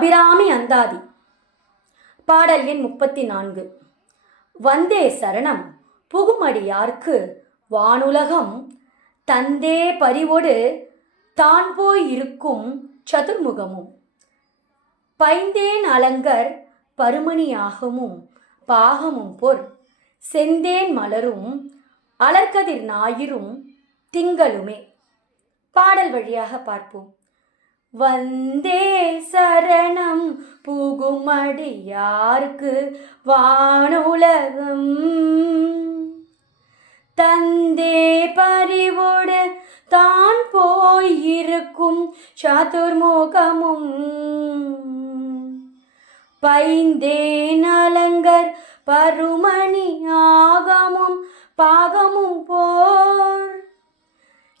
அபிராமி அந்தாதி. பாடல் எண் 34. வந்தே சரணம் புகுமடியார்க்கு வானுலகம் தந்தே பரிவொடு தான் போய் இருக்கும் சதுர்முகமும் பைந்தேன் அலங்கர் பருமணியாகமும் பாகமும் பொற் செந்தேன் மலரும் அலர்கதிர் ஞாயிறும் திங்களுமே. பாடல் வழியாக பார்ப்போம். வந்தே சரணம் புகுமடியார்க்கு வானுலகம் தந்தே பரிவோடு தான் போயிருக்கும் சதுர்முகமும் பைந்தேன் அலங்கர் பருமணி ஆகமும் பாகமும் போர்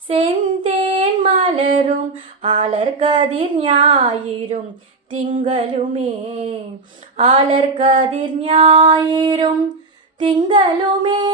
செந்தேன் மலரும் அலர்கதிர் ஞாயிறும் திங்களுமே. அலர்கதிர் ஞாயிறும் திங்களுமே.